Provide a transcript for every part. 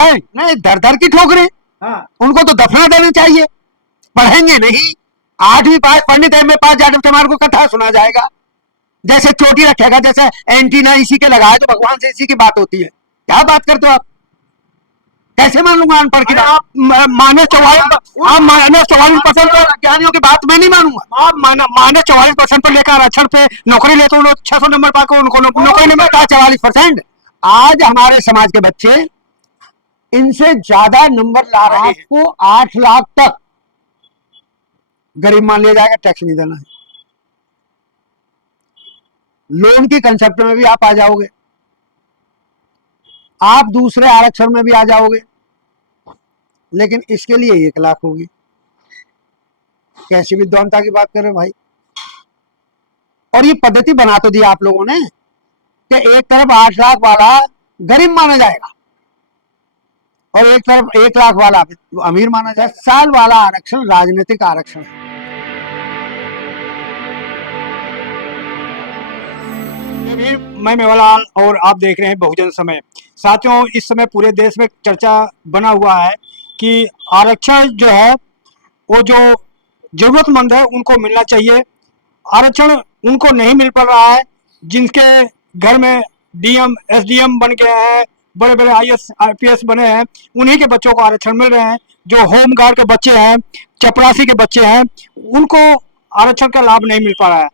नहीं, दर दर की ठोकरें। हाँ, उनको तो दफना देना चाहिए। पढ़ेंगे नहीं, 8वीं पास पढ़ने टाइम में पास जाने तुम्हारे को कथा सुना जाएगा। जैसे चोटी रखेगा, जैसे एंटीना इसी के लगाए तो भगवान से इसी की बात होती है। क्या बात करते हो आप? कैसे मान लूंगा अनपढ़ की अरे बात? माने 44, आप माने 44% तो अज्ञानियों की बात मैं नहीं मानूंगा। आप माने 44% पर लेकर आरक्षण पे नौकरी लेते हो, 600 नंबर पाकर उनको नौकरी नहीं मिलता। 44% आज हमारे समाज के बच्चे इनसे ज्यादा नंबर ला रहे हैं। आपको 8 लाख तक गरीब मान लिया जाएगा, टैक्स नहीं देना है। लोन की कंसेप्ट में भी आप आ जाओगे, आप दूसरे आरक्षण में भी आ जाओगे, लेकिन इसके लिए 1 लाख होगी। कैसी विद्वानता की बात कर रहे हो भाई? और ये पद्धति बना तो दी आप लोगों ने कि एक तरफ 8 लाख वाला गरीब माना जाएगा और एक तरफ 1 लाख वाला अमीर माना जाए। साल वाला आरक्षण राजनीतिक आरक्षण है। मैं मेवालाल और आप देख रहे हैं बहुजन समय। साथियों, इस समय पूरे देश में चर्चा बना हुआ है कि आरक्षण जो है वो जो जरूरतमंद है उनको मिलना चाहिए। आरक्षण उनको नहीं मिल पा रहा है जिनके घर में डीएम एसडीएम बन गए हैं, बड़े बड़े आईएएस आईपीएस बने हैं, उन्हीं के बच्चों को आरक्षण मिल रहे हैं। जो होम गार्ड के बच्चे हैं, चपरासी के बच्चे हैं, उनको आरक्षण का लाभ नहीं मिल पा रहा है।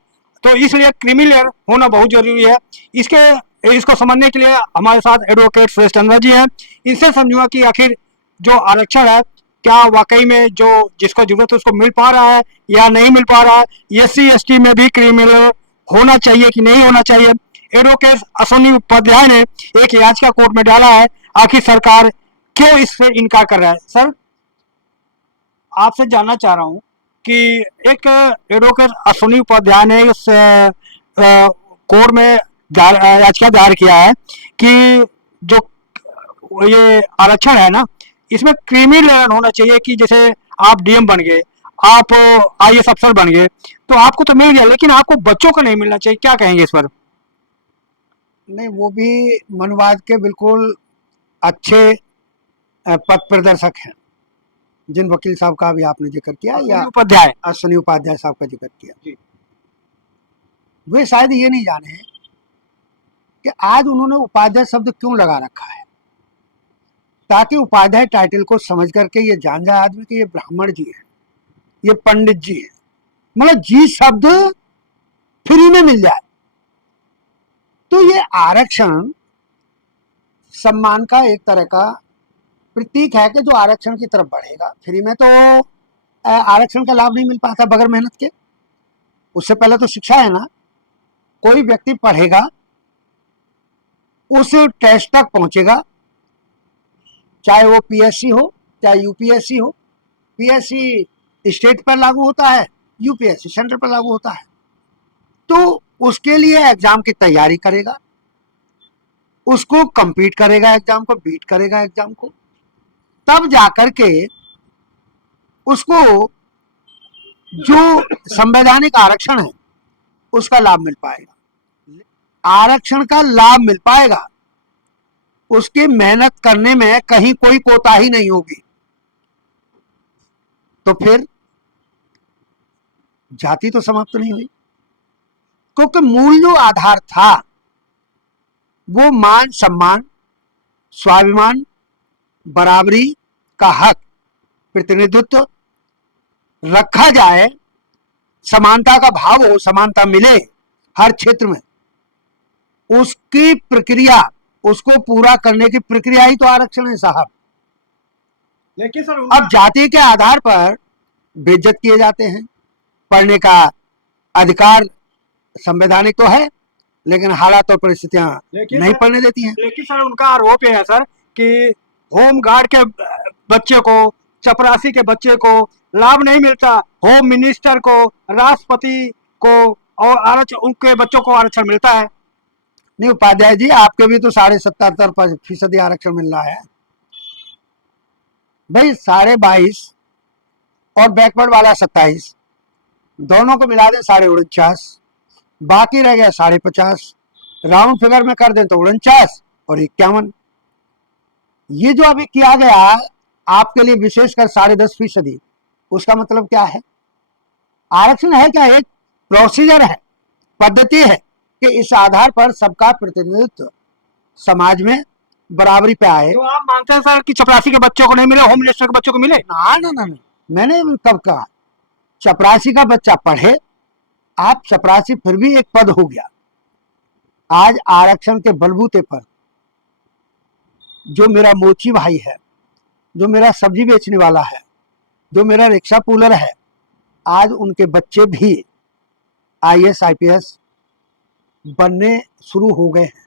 तो इसलिए क्रीमी लेयर होना बहुत जरूरी है। इसको समझने के लिए हमारे साथ एडवोकेट सुरेश चंद्रा जी हैं। इनसे समझूंगा कि आखिर जो आरक्षण है क्या वाकई में जो जिसको जरूरत है उसको मिल पा रहा है या नहीं मिल पा रहा है। एससी एसटी में भी क्रिमिनल होना चाहिए कि नहीं होना चाहिए। एडवोकेट अश्विनी उपाध्याय ने एक याचिका कोर्ट में डाला है। आखिर सरकार क्यों इससे इनकार कर रहा है? सर, आपसे जानना चाह रहा हूँ कि एक एडवोकेट अश्विनी उपाध्याय ने इस कोर्ट में याचिका दायर किया है कि जो ये आरक्षण है ना, इसमें क्रीमी लेयर होना चाहिए कि जैसे आप डीएम बन गए, आप आईएएस अफसर बन गए, तो आपको तो मिल गया, लेकिन आपको बच्चों को नहीं मिलना चाहिए। क्या कहेंगे इस पर? नहीं, वो भी मनुवाद के बिल्कुल अच्छे पथ प्रदर्शक हैं, जिन वकील साहब का भी आपने जिक्र किया या उपाध्याय अश्विनी उपाध्याय साहब का जिक्र किया, वे शायद ये नहीं जाने कि आज उन्होंने उपाध्याय शब्द क्यों लगा रखा है, ताकि उपाध्याय टाइटल को समझ करके ये जान जाए आदमी कि ये ब्राह्मण जी है, ये पंडित जी है। मतलब जी शब्द फ्री में मिल जाए। तो ये आरक्षण सम्मान का एक तरह का प्रतीक है कि जो आरक्षण की तरफ बढ़ेगा। फ्री में तो आरक्षण का लाभ नहीं मिल पाता बगैर मेहनत के। उससे पहले तो शिक्षा है ना। कोई व्यक्ति पढ़ेगा, उस टेस्ट तक पहुंचेगा, चाहे वो पीएससी हो चाहे यूपीएससी हो। पीएससी स्टेट पर लागू होता है, यूपीएससी सेंटर पर लागू होता है। तो उसके लिए एग्जाम की तैयारी करेगा, उसको कंपीट करेगा, एग्जाम को बीट करेगा, एग्जाम को, तब जाकर के उसको जो संवैधानिक आरक्षण है उसका लाभ मिल पाएगा। आरक्षण का लाभ मिल पाएगा, उसकी मेहनत करने में कहीं कोई कोताही नहीं होगी। तो फिर जाति तो समाप्त नहीं हुई, क्योंकि मूल जो आधार था वो मान सम्मान, स्वाभिमान, बराबरी का हक, प्रतिनिधित्व रखा जाए, समानता का भाव हो, समानता मिले हर क्षेत्र में, उसकी प्रक्रिया, उसको पूरा करने की प्रक्रिया ही तो आरक्षण है साहब। लेकिन सर अब जाति के आधार पर बेइज्जत किए जाते हैं। पढ़ने का अधिकार संवैधानिक तो है, लेकिन हालात और परिस्थितियां नहीं पढ़ने देती हैं। लेकिन सर उनका आरोप है सर कि होम गार्ड के बच्चे को, चपरासी के बच्चे को लाभ नहीं मिलता, होम मिनिस्टर को, राष्ट्रपति को और आरक्षण, उनके बच्चों को आरक्षण मिलता है। नहीं उपाध्याय जी, आपके भी तो 77.5% आरक्षण मिल रहा है भाई। 22.5 और बैकवर्ड वाला 27, दोनों को मिला दें 49.5, बाकी रह गया 50.5। राउंड फिगर में कर दें तो 49 और 51। ये जो अभी किया गया आपके लिए विशेषकर 10.5%, उसका मतलब क्या है? आरक्षण है क्या? एक प्रोसीजर है, पद्धति है कि इस आधार पर सबका प्रतिनिधित्व समाज में बराबरी पे आए। तो आप मानते हैं सर कि चपरासी के बच्चों को नहीं मिले, होम मिनिस्टर के बच्चों को मिले? ना ना ना ना, मैंने कब कहा? चपरासी का बच्चा पढ़े, आप चपरासी फिर भी एक पद हो गया। आज आरक्षण के बलबूते पर जो मेरा मोची भाई है, जो मेरा सब्जी बेचने वाला है, जो मेरा रिक्शा पुलर है, आज उनके बच्चे भी IAS IPS बनने शुरू हो गए हैं।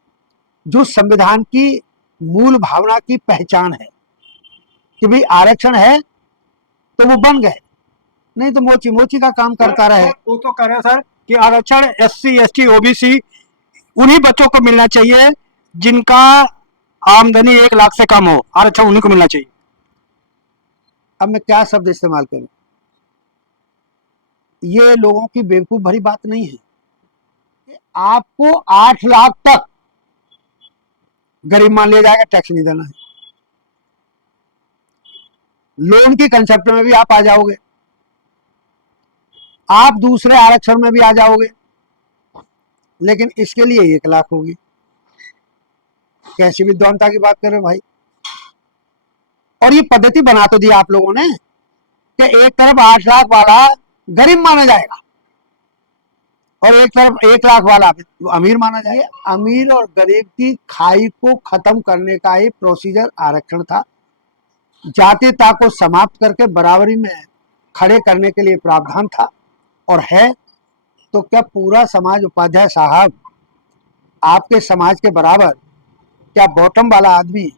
जो संविधान की मूल भावना की पहचान है कि भाई आरक्षण है तो वो बन गए, नहीं तो मोची मोची का काम करता रहे। वो तो कह रहे हैं सर कि आरक्षण SC ST OBC उन्हीं बच्चों को मिलना चाहिए जिनका आमदनी 1 लाख से कम हो, आरक्षण उन्हीं को मिलना चाहिए। अब मैं क्या शब्द इस्तेमाल करूं? ये लोगों की बेवकूफ भरी बात नहीं है कि आपको 8 लाख तक गरीब मान लिया जाएगा, टैक्स नहीं देना है। लोन की कंसेप्ट में भी आप आ जाओगे, आप दूसरे आरक्षण में भी आ जाओगे, लेकिन इसके लिए 1 लाख होगी। कैसी विद्वानता की बात कर रहे हो भाई? और ये पद्धति बना तो दी आप लोगों ने कि एक तरफ 8 लाख वाला गरीब माना जाएगा और एक तरफ 1 लाख वाला अमीर माना जाएगा। अमीर और गरीब की खाई को खत्म करने का ही प्रोसीजर आरक्षण था। जातीयता को समाप्त करके बराबरी में खड़े करने के लिए प्रावधान था और है। तो क्या पूरा समाज, उपाध्याय साहब, आपके समाज के बराबर क्या बॉटम वाला आदमी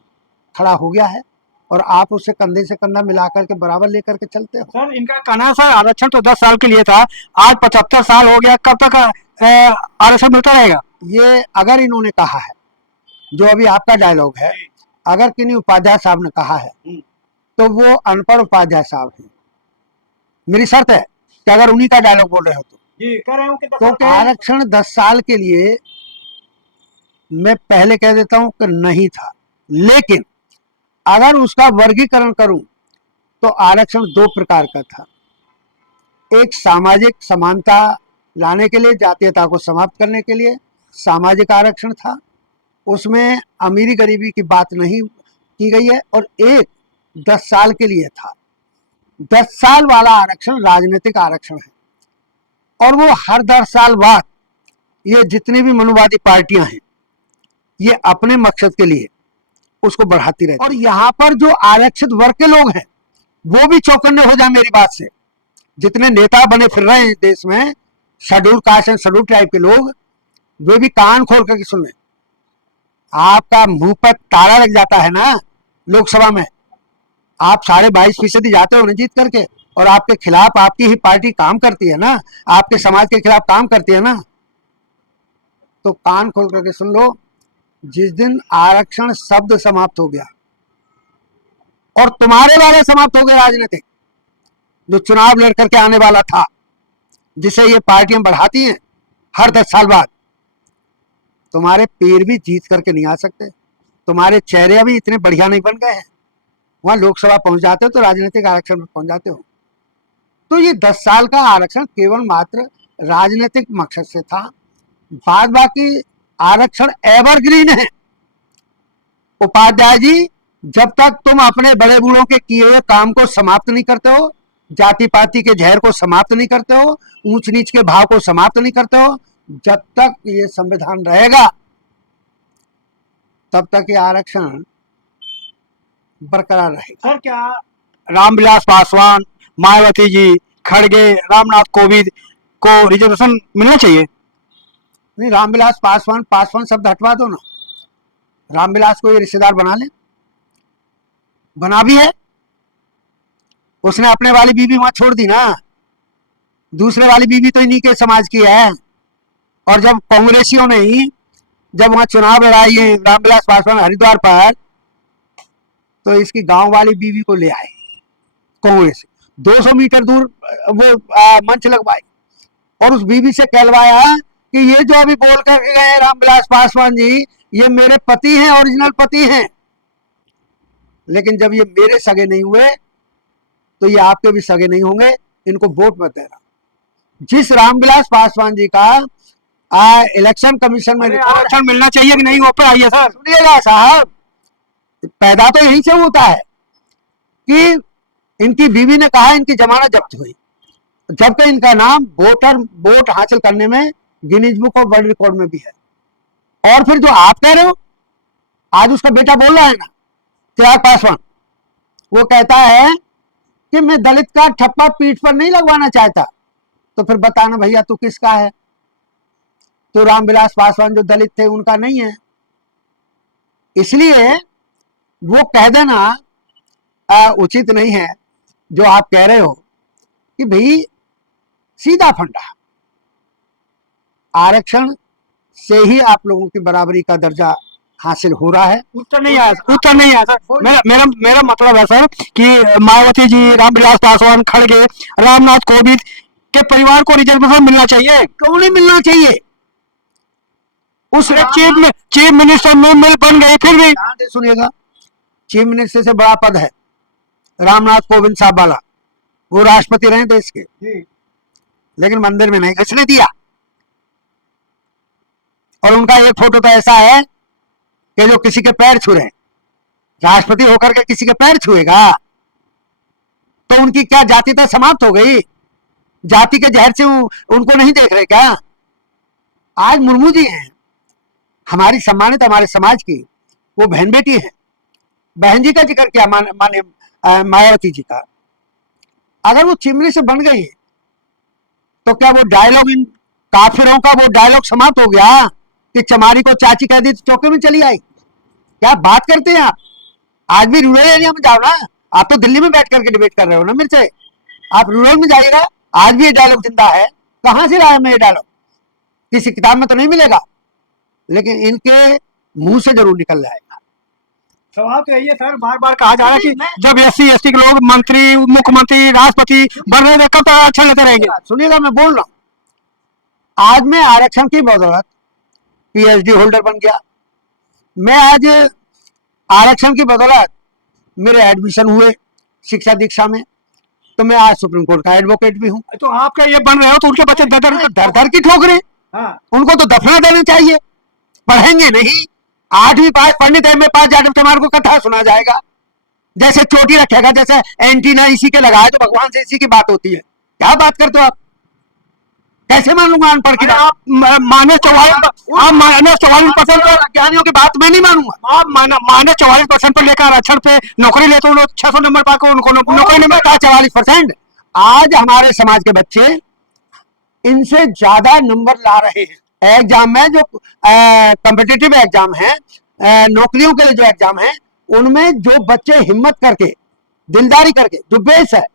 खड़ा हो गया है और आप उससे कंधे से कंधा मिलाकर के बराबर लेकर के चलते हो? सर इनका कहना है सर आरक्षण तो 10 साल के लिए था, आज 75 साल हो गया, कब तक आरक्षण मिलता रहेगा? ये अगर इन्होंने कहा है, जो अभी आपका डायलॉग है, अगर किन्हीं उपाध्याय साहब ने कहा है तो वो अनपढ़ उपाध्याय साहब हैं। मेरी शर्त है कि अगर उन्हीं का डायलॉग बोल रहे हो जी कह रहे हूँ कि तो आरक्षण 10 साल के लिए मैं पहले कह देता हूं कि नहीं था, लेकिन अगर उसका वर्गीकरण करूं तो आरक्षण 2 प्रकार का था। एक सामाजिक समानता लाने के लिए, जातीयता को समाप्त करने के लिए सामाजिक आरक्षण था, उसमें अमीरी गरीबी की बात नहीं की गई है। और एक 10 साल के लिए था। 10 साल वाला आरक्षण राजनीतिक आरक्षण है और वो हर 10 साल बाद ये जितनी भी मनुवादी पार्टियां हैं ये अपने मकसद के लिए उसको बढ़ाती रहती। और यहाँ पर जो आरक्षित वर्ग के लोग हैं वो भी चौकन्ने हो जाए मेरी बात से। जितने नेता बने फिर रहे हैं देश में, schedule caste and schedule tribe के लोग, वे भी कान खोल करके सुन लें। आपका मुंह पर ताला लग जाता है ना लोकसभा में, आप 22.5% जाते हो ना जीत करके, और आपके खिलाफ आपकी ही पार्टी काम करती है ना, आपके समाज के खिलाफ काम करती है ना, तो कान खोल करके सुन लो। जिस दिन आरक्षण शब्द समाप्त हो गया और तुम्हारे वाले समाप्त हो गए, राजनीतिक जो चुनाव लड़ करके आने वाला था, जिसे ये पार्टियां बढ़ाती हैं हर 10 साल बाद, तुम्हारे पैर भी जीत करके नहीं आ सकते। तुम्हारे चेहरे भी इतने बढ़िया नहीं बन गए हैं। वहां लोकसभा पहुंच जाते हो तो राजनीतिक आरक्षण में पहुंच जाते हो। तो ये 10 साल का आरक्षण केवल मात्र राजनीतिक मकसद से था। बाद बाकी आरक्षण एवरग्रीन है। उपाध्याय जी, जब तक तुम अपने बड़े बूढ़ों के किए हुए काम को समाप्त नहीं करते हो, जाति पाति के जहर को समाप्त नहीं करते हो, ऊंच नीच के भाव को समाप्त नहीं करते हो, जब तक ये संविधान रहेगा तब तक ये आरक्षण बरकरार रहेगा। सर क्या रामविलास पासवान, मायावती जी, खड़गे, रामनाथ कोविंद को रिजर्वेशन मिलना चाहिए? नहीं, रामविलास पासवान, पासवान शब्द हटवा दो ना। रामविलास को ये रिश्तेदार बना ले, बना भी है। उसने अपने वाली बीवी वहां छोड़ दी ना, दूसरे वाली बीवी तो इन्हीं के समाज की है। और जब कांग्रेसियों ने ही जब वहां चुनाव लड़ाई है रामविलास पासवान हरिद्वार पर, तो इसकी गांव वाली बीवी को ले आए कांग्रेस, 200 मीटर दूर वो मंच लगवाई और उस बीवी से कहलवाया कि ये जो अभी बोल कर गए रामविलास पासवान जी, ये मेरे पति हैं, ओरिजिनल पति हैं। लेकिन जब ये मेरे सगे नहीं हुए तो ये आपके भी सगे नहीं होंगे, इनको वोट मत देना। जिस रामविलास पासवान जी का इलेक्शन कमीशन में आरक्षण मिलना चाहिए कि नहीं, वो पे आइए सर। सुनिएगा साहब, पैदा तो यहीं से होता है कि इनकी बीवी ने कहा इनकी जमानत जब्त हुई, जबकि इनका नाम वोट हासिल करने में Guinness book of world record में भी है। और फिर जो आप कह रहे हो, आज उसका बेटा बोल रहा है ना, चिराग पासवान, वो कहता है कि मैं दलित का ठप्पा पीठ पर नहीं लगवाना चाहता। तो फिर बताना भैया तू किसका है? तो रामविलास पासवान जो दलित थे उनका नहीं है। इसलिए वो कह देना उचित नहीं है जो आप कह रहे हो कि भाई सीधा फंडा, आरक्षण से ही आप लोगों की बराबरी का दर्जा हासिल हो रहा है। उत्तर नहीं आया सर। मेरा मतलब है सर कि मायावती जी, रामविलास पासवान, खड़गे, रामनाथ कोविंद के परिवार को रिजर्वेशन मिलना चाहिए। क्यों नहीं मिलना चाहिए? उस चीफ मिनिस्टर में मिल बन गए, फिर भी सुनिएगा, चीफ मिनिस्टर से बड़ा पद है रामनाथ कोविंद साहब वाला, वो राष्ट्रपति रहे देश के, लेकिन मंदिर में नहीं घुसने दिया। और उनका एक फोटो तो ऐसा है कि जो किसी के पैर छू रहे हैं, राष्ट्रपति होकर के किसी के पैर छुएगा तो उनकी क्या जातीयता समाप्त हो गई? जाति के जहर से उनको नहीं देख रहे क्या? आज मुर्मू जी हैं हमारी सम्मानित, हमारे समाज की वो बहन बेटी है। बहन जी का जिक्र किया माने मायावती जी का। अगर वो चिमनी से बन गई तो क्या वो डायलॉग, इन काफिरों का वो डायलॉग समाप्त हो गया कि चमारी को चाची कह दी तो चौके में चली आई? क्या बात करते हैं आप? आज भी रूरल एरिया में जाओ ना, आप तो दिल्ली में बैठ करके डिबेट कर रहे हो ना मेरे से, आप रूरल में जाइएगा, आज भी ये डायलॉग जिंदा है। कहां से लाया मैं ये डायलॉग? किसी किताब में तो नहीं मिलेगा, लेकिन इनके मुंह से जरूर निकल जाएगा। सवाल तो यही है सर, बार बार कहा जा रहा है कि जब SC ST के लोग मंत्री, मुख्यमंत्री, राष्ट्रपति बन रहे थे, कब तक आरक्षण लेते रहेंगे? सुनिएगा, मैं बोल रहा हूं, आज मैं आरक्षण की बदौलत PhD होल्डर बन गया। मैं आज आरक्षण की बदौलत मेरे एडमिशन हुए शिक्षा दीक्षा में, तो मैं आज सुप्रीम कोर्ट का एडवोकेट भी हूँ। तो आपका ये बन रहे हो तो उनके बच्चे दर दर की ठोकरे, उनको तो दफना देना चाहिए। पढ़ेंगे नहीं, 8वीं पास, पंडित MA पास जाकर तुम्हारे को कथा सुना जाएगा, जैसे चोटी रखेगा, जैसे एंटीना इसी के लगाए तो भगवान से इसी की बात होती है। क्या बात करते हो आप? कैसे मान लूंगा अनपढ़ की? आप माने 44% ज्ञानियों की बात मैं नहीं मानूंगा। आप माने 44% पर लेकर आरक्षण पे नौकरी लेते हो, 600 नंबर पाकर उनको नौकरी नहीं मिलता। 44%? आज हमारे समाज के बच्चे इनसे ज्यादा नंबर ला रहे हैं एग्जाम में, जो कॉम्पिटिटिव एग्जाम है, नौकरियों के लिए जो एग्जाम है, उनमें जो बच्चे हिम्मत करके, दिलदारी करके, जो बेस है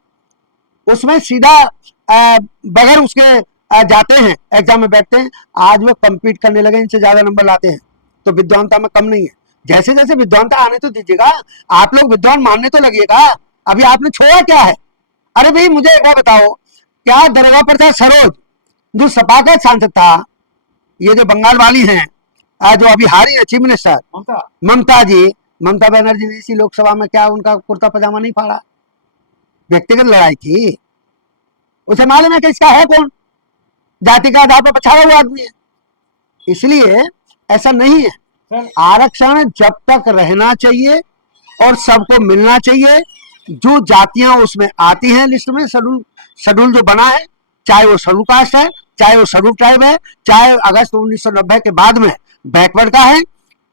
उसमें सीधा बगैर उसके जाते हैं, एग्जाम में बैठते हैं, आज वो compete करने लगे, इनसे ज्यादा नंबर लाते हैं। तो विद्वानता में कम नहीं है। जैसे जैसे विद्वानता आने तो दीजिएगा, आप लोग विद्वान मानने तो लगिएगा। अभी आपने छोड़ा क्या है? अरे भाई मुझे एक बात बताओ, क्या दरोगा प्रसाद सरोज जो सपा का सांसद था, ये जो बंगाल वाली हैं, जो अभी हारी है चीफ मिनिस्टर ममता बनर्जी ने इसी लोकसभा में क्या उनका कुर्ता पजामा नहीं फाड़ा? व्यक्तिगत लड़ाई थी। उसे मालूम है कि इसका है कौन, जाति का आधार पर पछाड़ा हुआ आदमी है। इसलिए ऐसा नहीं है। आरक्षण जब तक रहना चाहिए और सबको मिलना चाहिए। जो जातियां उसमें आती हैं लिस्ट में, शेड्यूल जो बना है, चाहे वो शेड्यूल कास्ट है, चाहे वो शेड्यूल ट्राइब है, चाहे अगस्त 1990 के बाद में बैकवर्ड का है,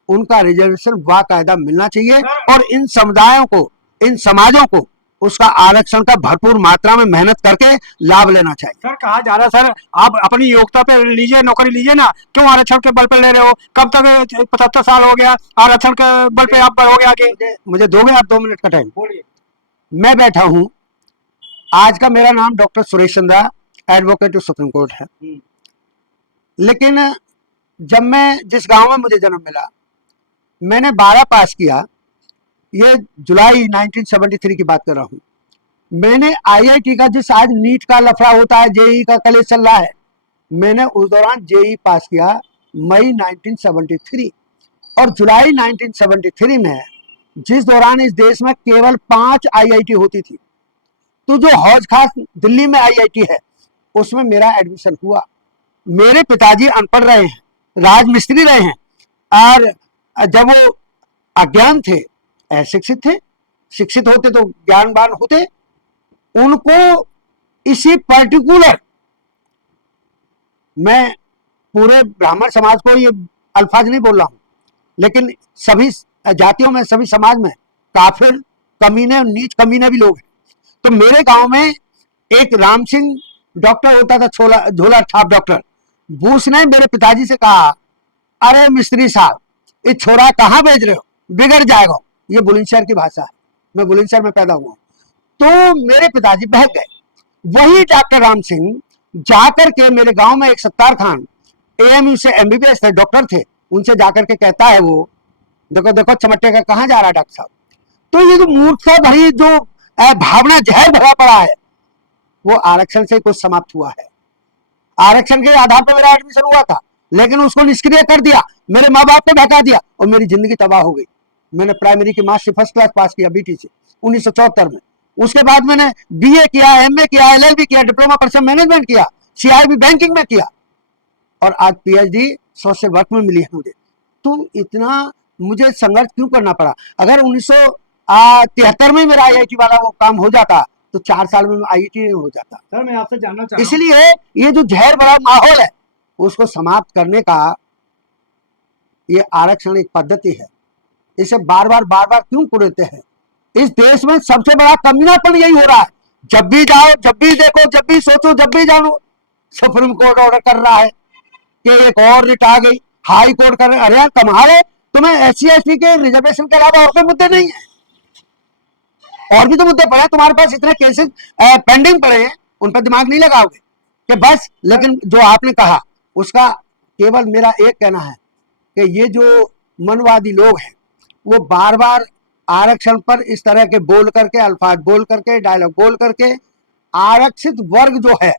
उनका रिजर्वेशन बाकायदा मिलना चाहिए। और इन समुदायों को, इन समाजों को उसका आरक्षण का भरपूर मात्रा में मेहनत करके लाभ लेना चाहिए। सर कहा जा रहा है सर, आप अपनी योग्यता पे लीजिए, नौकरी लीजिए ना, क्यों आरक्षण के बल पे ले रहे हो? कब तक? 75 साल हो गया, आरक्षण के बल पे आप बढ़ोगे आगे? मुझे दोगे आप 2 मिनट का टाइम? बोलिए। मैं बैठा हूं, आज का मेरा नाम doctor Suresh Chandra, advocate supreme court है। लेकिन जब मैं जिस गांव में मुझे जन्म मिला, मैंने 12 पास किया, ये जुलाई 1973 की बात कर रहा हूं। मैंने IIT का, जिस आज नीट का लफड़ा होता है, JEE का कॉलेज चल रहा है, मैंने उस दौरान JEE पास किया मई 1973। और जुलाई 1973 में जिस दौरान इस देश में केवल 5 आईआईटी होती थी, तो जो हौज खास दिल्ली में आईआईटी है उसमें मेरा एडमिशन हुआ। मेरे पिताजी अनपढ़ रहे हैं, राजमिस्त्री रहे हैं, और जब वो अज्ञान थे, अशिक्षित थे, शिक्षित होते तो ज्ञानवान होते, उनको इसी पर्टिकुलर, मैं पूरे ब्राह्मण समाज को ये अल्फाज नहीं बोल रहा हूं, लेकिन सभी जातियों में, सभी समाज में काफिर, कमीने, नीच कमीने भी लोग हैं। तो मेरे गांव में एक राम सिंह डॉक्टर होता था, झोला छाप डॉक्टर। उसने मेरे पिताजी से कहा, अरे मिस्त्री साहब, ये छोरा कहाँ भेज रहे हो, बिगड़ जाएगा। ये बुलंदशहर की भाषा है, मैं बुलंदशहर में पैदा हुआ। तो मेरे पिताजी बहक गए। वही डॉक्टर राम सिंह जाकर के मेरे गांव में एक सत्तार खान एएमयू से एमबीबीएस थे, डॉक्टर थे, उनसे जाकर के कहता है वो, देखो देखो चमट्टे का कहाँ जा रहा है डॉक्टर साहब। तो ये जो मूर्खता भरी जो भावना जहर भरा पड़ा है, वो आरक्षण से कुछ समाप्त हुआ है। आरक्षण के आधार पर मेरा एडमिशन हुआ था, लेकिन उसको निष्क्रिय कर दिया, मेरे माँ बाप ने भगा दिया और मेरी जिंदगी तबाह हो गई। मैंने प्राइमरी की मार्क्स से फर्स्ट क्लास पास किया बीटी से 1974 में। उसके बाद मैंने बीए किया, एमए किया, एलएलबी किया, डिप्लोमा पर्सन मैनेजमेंट किया, सीआईबी बैंकिंग में किया, और आज पीएचडी सोशल वर्क में मिली है मुझे। तो इतना मुझे संघर्ष क्यों करना पड़ा? अगर 1973 में मेरा आईआईटी वाला वो काम हो जाता तो 4 साल में आईआईटी नहीं हो जाता। सर मैं आपसे जानना चाह रहा हूं, इसलिए ये जो जहर भरा माहौल है उसको समाप्त करने का ये आरक्षण एक पद्धति है। इसे बार बार क्यों कुरेदते हैं? इस देश में सबसे बड़ा कमीनापन यही हो रहा है। जब भी जाओ, जब भी देखो, जब भी सोचो, जब भी जानो, सुप्रीम कोर्ट ऑर्डर कर रहा है कि एक और रिट आ गई, हाई कोर्ट कर रहे। अरे यार कमाल है, तुम्हें एससी एसटी के रिजर्वेशन के अलावा और कोई मुद्दे नहीं है? और भी तो मुद्दे पड़े हैं तुम्हारे पास, इतने केसेस पेंडिंग पड़े हैं, उन पर दिमाग नहीं लगाओगे कि बस? लेकिन जो आपने कहा उसका केवल मेरा एक कहना है कि ये जो मनवादी लोग हैं वो बार बार आरक्षण पर इस तरह के बोल करके, अल्फाज बोल करके, डायलॉग बोल करके आरक्षित वर्ग जो है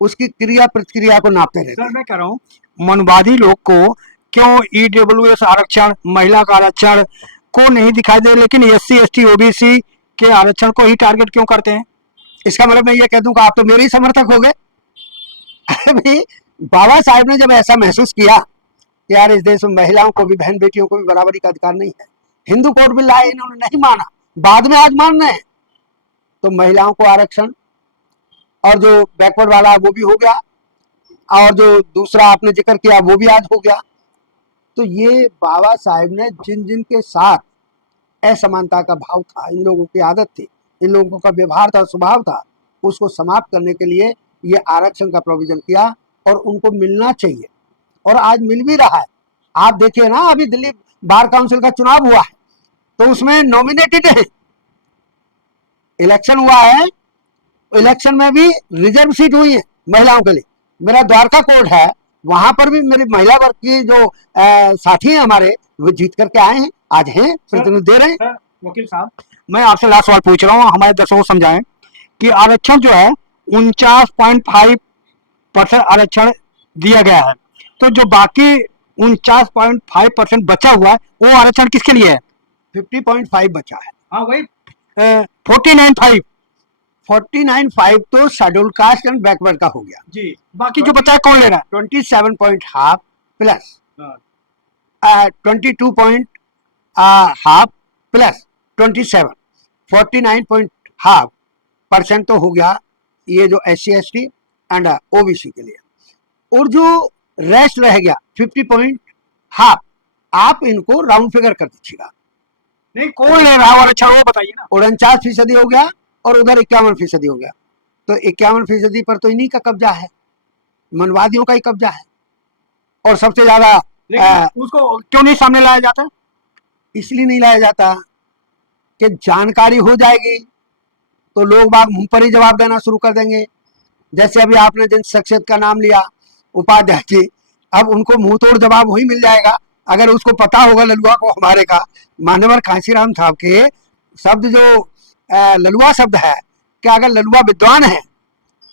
उसकी क्रिया प्रतिक्रिया को नापते रहते सर हैं। मैं कह रहा हूँ, मनवादी लोग को क्यों ईडब्ल्यूएस आरक्षण, महिला का आरक्षण को नहीं दिखाई दे, लेकिन एससी एसटी ओबीसी के आरक्षण को ही टारगेट क्यों करते हैं? इसका मतलब मैं ये कह दूं कि आप तो मेरे ही समर्थक हो गए। अभी बाबा साहेब ने जब ऐसा महसूस किया कि यार इस देश में महिलाओं को भी, बहन बेटियों को भी बराबरी का अधिकार नहीं है, हिंदू कोड बिल लाए, इन्होंने नहीं माना, बाद में आज मान रहे हैं, तो महिलाओं को आरक्षण और जो बैकवर्ड वाला वो भी हो गया, और जो दूसरा आपने जिक्र किया वो भी आज हो गया। तो ये बाबा साहेब ने जिन जिन के साथ असमानता का भाव था, इन लोगों की आदत थी, इन लोगों का व्यवहार था, स्वभाव था, उसको समाप्त करने के लिए ये आरक्षण का प्रोविजन किया, और उनको मिलना चाहिए, और आज मिल भी रहा है। आप देखिए ना, अभी दिल्ली बार काउंसिल का चुनाव हुआ है तो उसमें नॉमिनेटेड है, इलेक्शन हुआ है, इलेक्शन में भी रिजर्व सीट हुई है महिलाओं के लिए। मेरा द्वारका कोर्ट है, वहां पर भी मेरी महिला वर्ग की जो साथी हैं हमारे, वो जीत करके आए हैं, आज हैं, प्रतिनिधि दे रहे हैं। सर वकील साहब, मैं आपसे लास्ट सवाल पूछ रहा हूँ, हमारे दर्शकों को समझाएं कि आरक्षण जो है 49.5% आरक्षण दिया गया है, तो जो बाकी 49.5% बचा हुआ है वो आरक्षण किसके लिए है? 50.5 बचा है। हाँ वही 49.5 49.5 तो शेड्यूल कास्ट एंड बैकवर्ड का हो गया जी, बाकी जो बचा है कौन ले रहा है? 27.5 प्लस हाँ। 22.5 प्लस 27, 49.5% तो हो गया ये जो SC ST एंड OBC के लिए। और जो रेस्ट रह गया 50.5, आप इनको राउंड फिगर कर दीजिएगा। नहीं, कौन ले रहा है आरक्षण वो बताइए ना। 49% हो गया और उधर 51% हो गया, तो 51% पर तो इन्हीं का कब्जा है, मनवादियों का ही कब्जा है। और सबसे ज्यादा लेकिन उसको क्यों नहीं सामने लाया जाता? इसलिए नहीं लाया जाता कि जानकारी हो जाएगी तो लोग बाग मुंह पर ही जवाब देना शुरू कर देंगे। जैसे अभी आपने जिन शख्सियत का नाम लिया, उपाध्याय जी, अब उनको मुंह तोड़ जवाब वही मिल जाएगा। अगर उसको पता होगा ललुआ को हमारे का, मान्यवर कांशीराम साहब के शब्द जो ललुआ शब्द है, कि अगर ललुआ विद्वान है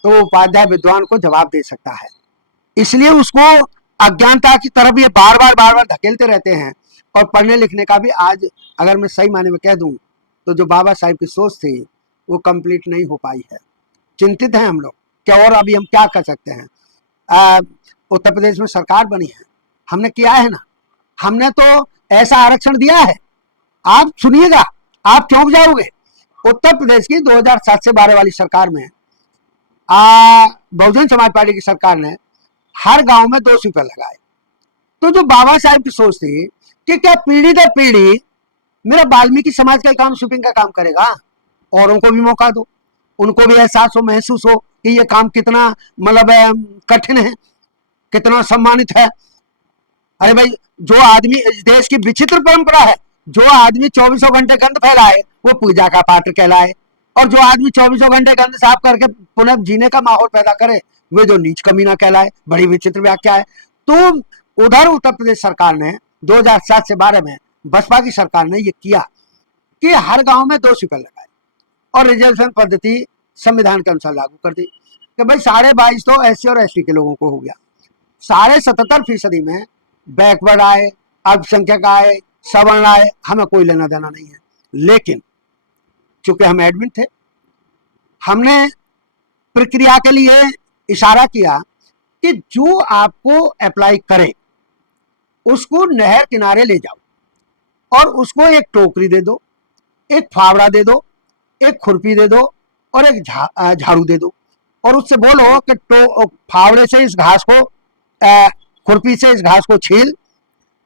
तो उपाध्याय विद्वान को जवाब दे सकता है। इसलिए उसको अज्ञानता की तरफ ये बार बार धकेलते रहते हैं। और पढ़ने लिखने का भी आज अगर मैं सही मायने में कह दूं तो जो बाबा साहिब की सोच थी वो कंप्लीट नहीं हो पाई है। चिंतित हैं हम लोग कि और अभी हम क्या कर सकते हैं। उत्तर प्रदेश में सरकार बनी है, हमने किया है ना, हमने तो ऐसा आरक्षण दिया है, आप सुनिएगा, आप चौंक जाओगे। उत्तर प्रदेश की 2007 से 12 वाली सरकार में बहुजन समाज पार्टी की सरकार ने हर गांव में 2 स्वीपर लगाए। तो जो बाबा साहब की सोच थी कि क्या पीढ़ी दर पीढ़ी मेरा वाल्मीकि समाज का काम स्वीपिंग का काम करेगा, औरों को भी मौका दो, उनको भी एहसास हो, महसूस हो कि ये काम कितना मतलब कठिन है, कितना सम्मानित है। अरे भाई, जो आदमी, इस देश की विचित्र परंपरा है, जो आदमी 24 घंटे गंद फैलाए वो पूजा का पात्र कहलाए, और जो आदमी 24 घंटे गंद साफ करके पुनः जीने का माहौल पैदा करे वे जो नीच कमीना कहलाए। बड़ी विचित्र व्याख्या है। तो उधर उत्तर प्रदेश सरकार ने 2007 से 12 में बसपा की सरकार ने ये किया कि हर गांव में 2 स्वीपर लगाए और रिजर्वेशन पद्धति संविधान के अनुसार लागू कर दी कि भाई 22.5 तो SC और ST के लोगों को हो गया। 77% में बैकवर्ड आए, अल्पसंख्यक आए, सवर्ण आए, हमें कोई लेना देना नहीं है। लेकिन चूंकि हम एडमिन थे, हमने प्रक्रिया के लिए इशारा किया कि जो आपको अप्लाई करे उसको नहर किनारे ले जाओ और उसको एक टोकरी दे दो, एक फावड़ा दे दो, एक खुरपी दे दो और एक झाड़ू दे दो, और उससे बोलो कि फावड़े से इस घास को, खुरपी से इस घास को छील,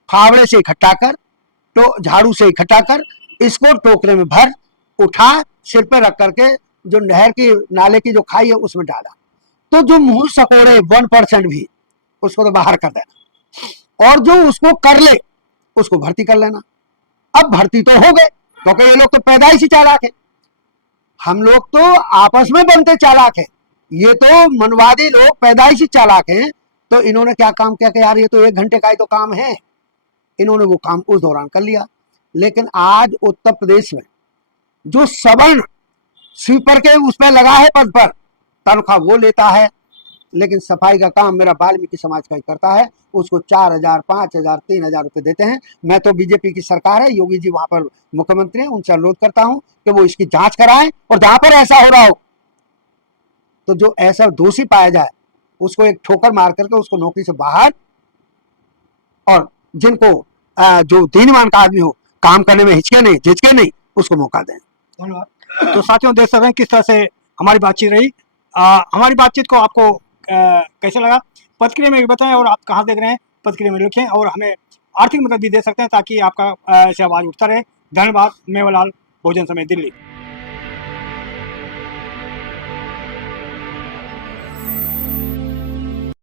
फावड़े से इकट्ठा कर, तो झाड़ू से इकट्ठा कर, इसको टोकरे में भर, उठा, सिर पे रख करके जो नहर की नाले की जो खाई है उसमें डाला। तो जो मुंह सकोड़े 1% भी, उसको तो बाहर कर देना, और जो उसको कर ले उसको भर्ती कर लेना। अब भर्ती तो हो गए क्योंकि ये लोग तो पैदाइश ही चालाक है, हम लोग तो आपस में बनते चालाक है, ये तो मनवादी लोग पैदाइश ही चालाक हैं। तो इन्होंने क्या काम किया कि यार ये तो 1 घंटे का ही तो काम है, इन्होंने वो काम उस दौरान कर लिया। लेकिन आज उत्तर प्रदेश में जो सवर्ण स्वीपर के उस पर लगा है पद पर, तनख्वाह वो लेता है, लेकिन सफाई का काम मेरा वाल्मीकि समाज का ही करता है, उसको 4,000, 5,000, 3,000 रुपए देते हैं। मैं तो बीजेपी की सरकार है, योगी जी वहां पर मुख्यमंत्री हैं, उनसे अनुरोध करता हूं कि वो इसकी जांच कराएं, और जहां पर ऐसा हो रहा हो तो जो ऐसा दोषी पाया जाए उसको एक ठोकर मार करके उसको नौकरी से बाहर, और जिनको जो दीनवान का आदमी हो, काम करने में झिझके नहीं, उसको मौका दें। धन्यवाद। तो साथियों, देख सकते हैं किस तरह से हमारी बातचीत रही। हमारी बातचीत को आपको कैसे लगा प्रतिक्रिया में भी बताएं, और आप कहाँ देख रहे हैं प्रतिक्रिया में लिखें, और हमें आर्थिक मदद भी दे सकते हैं ताकि आपका ऐसे आवाज़ उठता रहे। धन्यवाद। मेवालाल, बहुजन समय, दिल्ली।